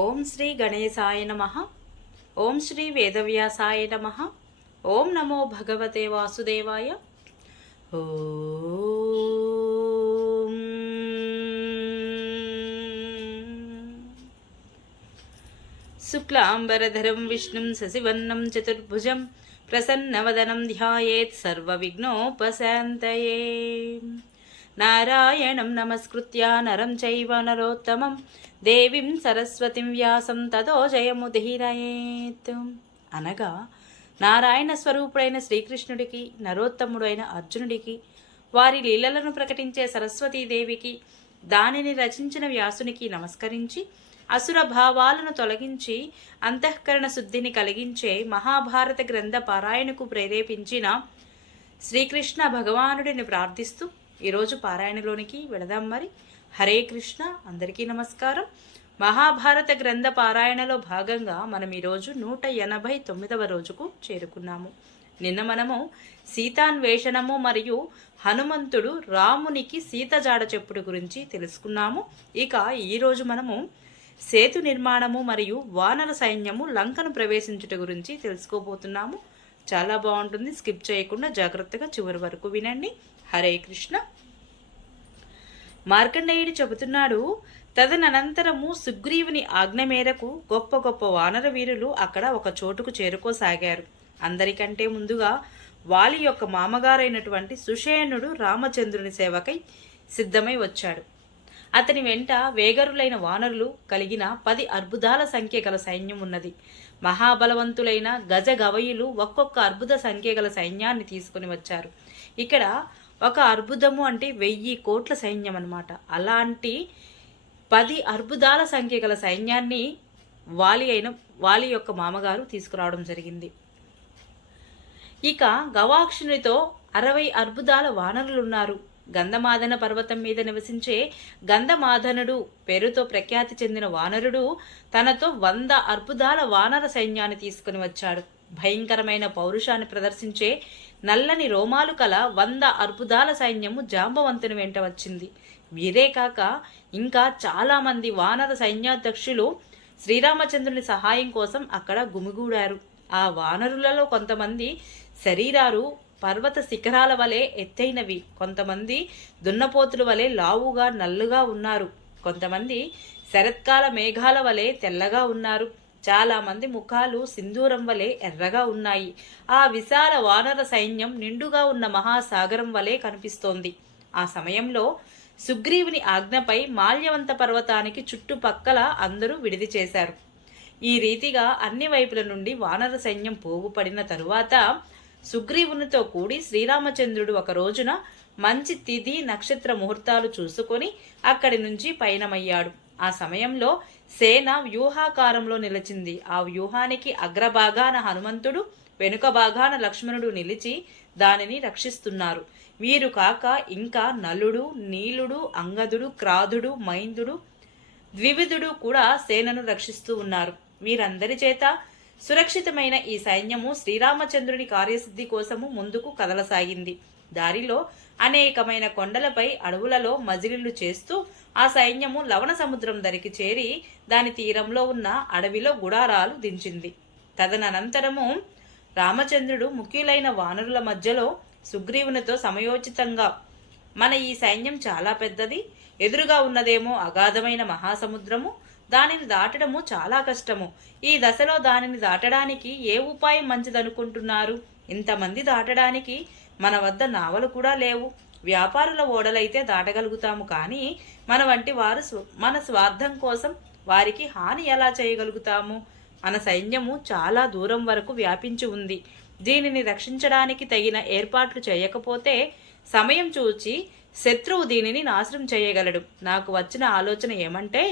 ఓం శ్రీ గణేశాయ నమః. ఓం శ్రీ వేదవ్యాసాయ నమః. ఓం నమో భగవతే వాసుదేవాయ. ఓం శుక్లాంబరధరం విష్ణుం శశివర్ణం చతుర్భుజం ప్రసన్నవదనం ధ్యాయేత్ సర్వవిఘ్నోపశాంతయే. నారాయణం నమస్కృత్య నరం చైవ నరోత్తమం దేవీం సరస్వతిం వ్యాసం తతో జయముదీరయేత్. అనగా నారాయణ స్వరూపుడైన శ్రీకృష్ణుడికి, నరోత్తముడైన అర్జునుడికి, వారి లీలలను ప్రకటించే సరస్వతీదేవికి, దానిని రచించిన వ్యాసునికి నమస్కరించి అసుర భావాలను తొలగించి అంతఃకరణ శుద్ధిని కలిగించే మహాభారత గ్రంథ పారాయణకు ప్రేరేపించిన శ్రీకృష్ణ భగవానుడిని ప్రార్థిస్తూ ఈరోజు పారాయణలోనికి వెళదాం. మరి హరే కృష్ణ. అందరికీ నమస్కారం. మహాభారత గ్రంథ పారాయణలో భాగంగా మనం ఈరోజు 189వ రోజుకు చేరుకున్నాము. నిన్న మనము సీతాన్వేషణము మరియు హనుమంతుడు రామునికి సీత జాడ చెప్పుడు గురించి తెలుసుకున్నాము. ఇక ఈరోజు మనము సేతు నిర్మాణము మరియు వానర సైన్యము లంకను ప్రవేశించుట గురించి తెలుసుకోబోతున్నాము. చాలా బాగుంటుంది. స్కిప్ చేయకుండా జాగ్రత్తగా చివరి వరకు వినండి. హరే కృష్ణ. మార్కండేయుడు చెబుతున్నాడు, తదనంతరము సుగ్రీవుని ఆజ్ఞ మేరకు గొప్ప గొప్ప వానర వీరులు అక్కడ ఒక చోటుకు చేరుకోసాగారు. అందరికంటే ముందుగా వాలి యొక్క మామగారైనటువంటి సుషేణుడు రామచంద్రుని సేవకై సిద్ధమై వచ్చాడు. అతని వెంట వేగరులైన వానరులు కలిగిన 10 అర్బుదాల సంఖ్య గల సైన్యం ఉన్నది. మహాబలవంతులైన గజ గవయులు ఒక్కొక్క అర్బుద సంఖ్య గల సైన్యాన్ని తీసుకుని వచ్చారు. ఇక్కడ ఒక అర్బుదము అంటే 1000 కోట్ల సైన్యం అన్నమాట. అలాంటి 10 అర్బుదాల సంఖ్య గల సైన్యాన్ని వాలి యొక్క మామగారు తీసుకురావడం జరిగింది. ఇక గవాక్షునితో 60 అర్బుదాల వానరులున్నారు. గంధమాదన పర్వతం మీద నివసించే గంధమాదనుడు పేరుతో ప్రఖ్యాతి చెందిన వానరుడు తనతో 100 అర్బుదాల వానర సైన్యాన్ని తీసుకుని వచ్చాడు. భయంకరమైన పౌరుషాన్ని ప్రదర్శించే నల్లని రోమాలు కల 100 అర్బుదాల సైన్యము జాంబవంతుని వెంట వచ్చింది. వీరే కాక ఇంకా చాలా మంది వానర సైన్యాధ్యక్షులు శ్రీరామచంద్రుని సహాయం కోసం అక్కడ గుమిగూడారు. ఆ వానరులలో కొంతమంది శరీరాలు పర్వత శిఖరాల వలె ఎత్తైనవి, కొంతమంది దున్నపోతుల వలె లావుగా నల్లుగా ఉన్నారు, కొంతమంది శరత్కాల మేఘాల వలె తెల్లగా ఉన్నారు, చాలా మంది ముఖాలు సింధూరం వలె ఎర్రగా ఉన్నాయి. ఆ విశాల వానర సైన్యం నిండుగా ఉన్న మహాసాగరం వలె కనిపిస్తోంది. ఆ సమయంలో సుగ్రీవుని ఆజ్ఞపై మాల్యవంత పర్వతానికి చుట్టుపక్కల అందరూ విడిది చేశారు. ఈ రీతిగా అన్ని వైపుల నుండి వానర సైన్యం పోగుపడిన తరువాత సుగ్రీవునితో కూడి శ్రీరామచంద్రుడు ఒక రోజున మంచి తిథి నక్షత్ర ముహూర్తాలు చూసుకొని అక్కడి నుంచి పయనమయ్యాడు. ఆ సమయంలో సేన వ్యూహాకారంలో నిలిచింది. ఆ వ్యూహానికి అగ్రభాగాన హనుమంతుడు, వెనుక భాగాన లక్ష్మణుడు నిలిచి దానిని రక్షిస్తున్నారు. వీరు కాక ఇంకా నలుడు, నీలుడు, అంగదుడు, క్రాధుడు, మైందుడు, ద్వివిధుడు కూడా సేనను రక్షిస్తూ ఉన్నారు. వీరందరి చేత సురక్షితమైన ఈ సైన్యము శ్రీరామచంద్రుని కార్యసిద్ధి కోసము ముందుకు కదలసాగింది. దారిలో అనేకమైన కొండలపై అడవులలో మజిలీలు చేస్తూ ఆ సైన్యము లవణ సముద్రం దరికి చేరి దాని తీరంలో ఉన్న అడవిలో గుడారాలు దించింది. తదనంతరము రామచంద్రుడు ముఖ్యులైన వానరుల మధ్యలో సుగ్రీవునితో సమయోచితంగా, మన ఈ సైన్యం చాలా పెద్దది, ఎదురుగా ఉన్నదేమో అగాధమైన మహాసముద్రము, దానిని దాటడము చాలా కష్టము. ఈ దశలో దానిని దాటడానికి ఏ ఉపాయం మంచిదనుకుంటున్నారు? ఇంతమంది దాటడానికి మన వద్ద నావలు కూడా లేవు. వ్యాపారుల ఓడలైతే దాటగలుగుతాము, కానీ మన వంటి వారు మన స్వార్థం కోసం వారికి హాని ఎలా చేయగలుగుతాము? మన సైన్యము చాలా దూరం వరకు వ్యాపించి ఉంది. దీనిని రక్షించడానికి తగిన ఏర్పాట్లు చేయకపోతే సమయం చూచి శత్రువు దీనిని నాశనం చేయగలడు. నాకు వచ్చిన ఆలోచన ఏమంటే,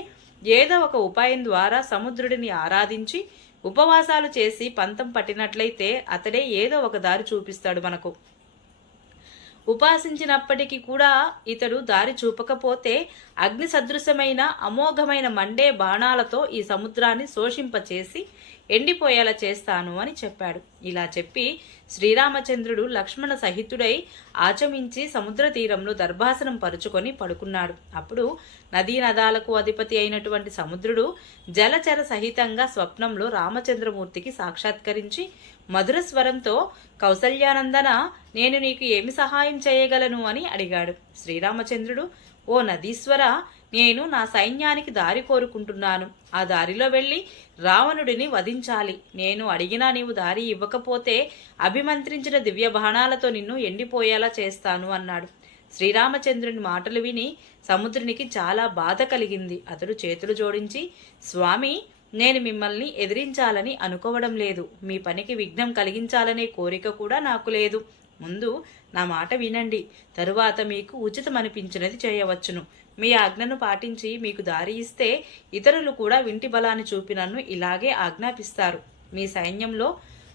ఏదో ఒక ఉపాయం ద్వారా సముద్రుడిని ఆరాధించి ఉపవాసాలు చేసి పంతం పట్టినట్లయితే అతడే ఏదో ఒక దారి చూపిస్తాడు మనకు. ఉపాసించినప్పటికీ కూడా ఇతడు దారి చూపకపోతే అగ్ని సదృశమైన అమోఘమైన మండే బాణాలతో ఈ సముద్రాన్ని శోషింపచేసి ఎండిపోయేలా చేస్తాను అని చెప్పాడు. ఇలా చెప్పి శ్రీరామచంద్రుడు లక్ష్మణ సహితుడై ఆచమించి సముద్ర తీరంలో దర్భాసనం పరుచుకొని పడుకున్నాడు. అప్పుడు నదీ నదాలకు అధిపతి అయినటువంటి సముద్రుడు జలచర సహితంగా స్వప్నంలో రామచంద్రమూర్తికి సాక్షాత్కరించి మధుర స్వరంతో కౌసల్యానందన, నేను నీకు ఏమి సహాయం చేయగలను అని అడిగాడు. శ్రీరామచంద్రుడు, ఓ నదీశ్వర, నేను నా సైన్యానికి దారి కోరుకుంటున్నాను. ఆ దారిలో వెళ్ళి రావణుడిని వధించాలి. నేను అడిగినా నీవు దారి ఇవ్వకపోతే అభిమంత్రించిన దివ్య బాణాలతో నిన్ను ఎండిపోయేలా చేస్తాను అన్నాడు. శ్రీరామచంద్రుని మాటలు విని సముద్రునికి చాలా బాధ కలిగింది. అతడు చేతులు జోడించి, స్వామి, నేను మిమ్మల్ని ఎదిరించాలని అనుకోవడం లేదు. మీ పనికి విఘ్నం కలిగించాలనే కోరిక కూడా నాకు లేదు. ముందు నా మాట వినండి, తరువాత మీకు ఉచితమనిపించినది చేయవచ్చును. మీ ఆజ్ఞను పాటించి మీకు దారి ఇస్తే ఇతరులు కూడా వింటి బలాన్ని చూపి నన్ను ఇలాగే ఆజ్ఞాపిస్తారు. మీ సైన్యంలో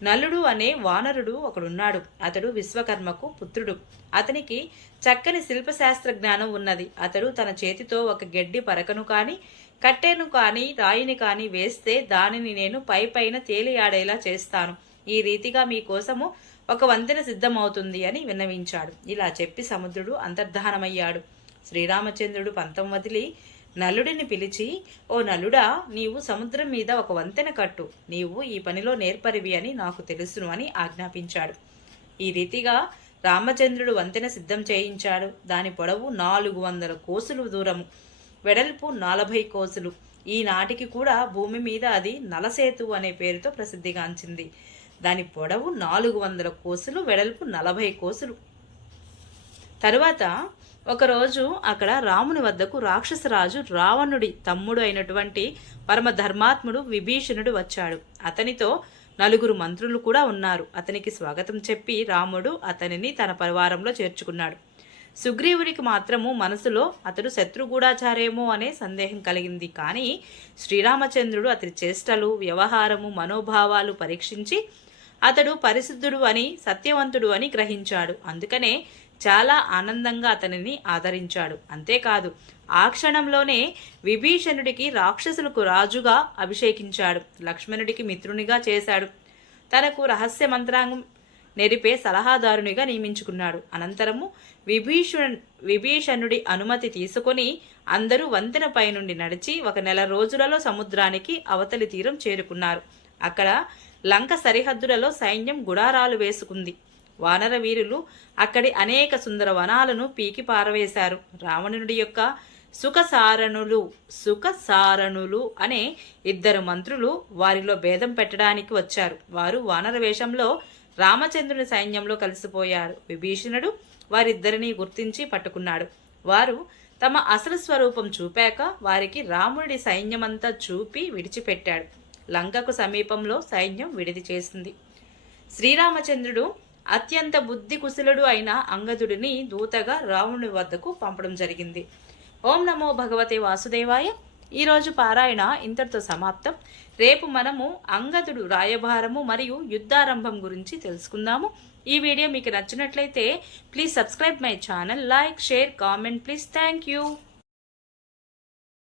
నలుడు అనే వానరుడు ఒకడున్నాడు. అతడు విశ్వకర్మకు పుత్రుడు. అతనికి చక్కని శిల్పశాస్త్ర జ్ఞానం ఉన్నది. అతడు తన చేతితో ఒక గెడ్డి పరకను కాని కట్టెను కాని రాయిని కాని వేస్తే దానిని నేను పైన తేలియాడేలా చేస్తాను. ఈ రీతిగా మీకోసము ఒక వంతెన సిద్ధమవుతుంది అని విన్నవించాడు. ఇలా చెప్పి సముద్రుడు అంతర్ధానమయ్యాడు. శ్రీరామచంద్రుడు పంతం వదిలి నలుడిని పిలిచి, ఓ నలుడా, నీవు సముద్రం మీద ఒక వంతెన కట్టు. నీవు ఈ పనిలో నేర్పరివి అని నాకు తెలుసును అని ఆజ్ఞాపించాడు. ఈ రీతిగా రామచంద్రుడు వంతెన సిద్ధం చేయించాడు. దాని పొడవు 400 కోసులు దూరము, వెడల్పు 40 కోసులు. ఈనాటికి కూడా భూమి మీద అది నలసేతు అనే పేరుతో ప్రసిద్ధిగాంచింది. దాని పొడవు 400 కోసులు, వెడల్పు 40 కోసులు. తరువాత ఒకరోజు అక్కడ రాముని వద్దకు రాక్షసరాజు రావణుడి తమ్ముడు అయినటువంటి పరమ ధర్మాత్ముడు విభీషణుడు వచ్చాడు. అతనితో 4 మంత్రులు కూడా ఉన్నారు. అతనికి స్వాగతం చెప్పి రాముడు అతనిని తన పరివారంలో చేర్చుకున్నాడు. సుగ్రీవుడికి మాత్రము మనసులో అతడు శత్రుగూఢాచారేమో అనే సందేహం కలిగింది. కానీ శ్రీరామచంద్రుడు అతని చేష్టలు, వ్యవహారము, మనోభావాలు పరీక్షించి అతడు పరిశుద్ధుడు అని, సత్యవంతుడు అని గ్రహించాడు. అందుకనే చాలా ఆనందంగా అతనిని ఆదరించాడు. అంతేకాదు, ఆ క్షణంలోనే విభీషణుడికి రాక్షసులకు రాజుగా అభిషేకించాడు. లక్ష్మణుడికి మిత్రునిగా చేశాడు. తనకు రహస్య మంత్రాంగం నెరిపే సలహాదారునిగా నియమించుకున్నాడు. అనంతరము విభీషణుడి అనుమతి తీసుకొని అందరూ వంతెనపై నుండి నడిచి 1 నెల రోజులలో సముద్రానికి అవతలి తీరం చేరుకున్నారు. అక్కడ లంక సరిహద్దులలో సైన్యం గుడారాలు వేసుకుంది. వానర వీరులు అక్కడి అనేక సుందర వనాలను పీకి పారవేశారు. రావణుడి యొక్క సుఖసారణులు అనే 2 మంత్రులు వారిలో భేదం పెట్టడానికి వచ్చారు. వారు వానర వేషంలో రామచంద్రుని సైన్యంలో కలిసిపోయారు. విభీషణుడు వారిద్దరినీ గుర్తించి పట్టుకున్నాడు. వారు తమ అసలు స్వరూపం చూపాక వారికి రాముడి సైన్యమంతా చూపి విడిచిపెట్టాడు. లంకకు సమీపంలో సైన్యం విడిది చేసింది. శ్రీరామచంద్రుడు అత్యంత బుద్ధి కుశలుడు అయిన అంగదుడిని దూతగా రావణుని వద్దకు పంపడం జరిగింది. ఓం నమో భగవతే వాసుదేవాయ. ఈరోజు పారాయణ ఇంతటితో సమాప్తం. రేపు మనము అంగదుడు రాయభారము మరియు యుద్ధారంభం గురించి తెలుసుకుందాము. ఈ వీడియో మీకు నచ్చినట్లయితే please subscribe my channel, like, share, comment please. Thank you.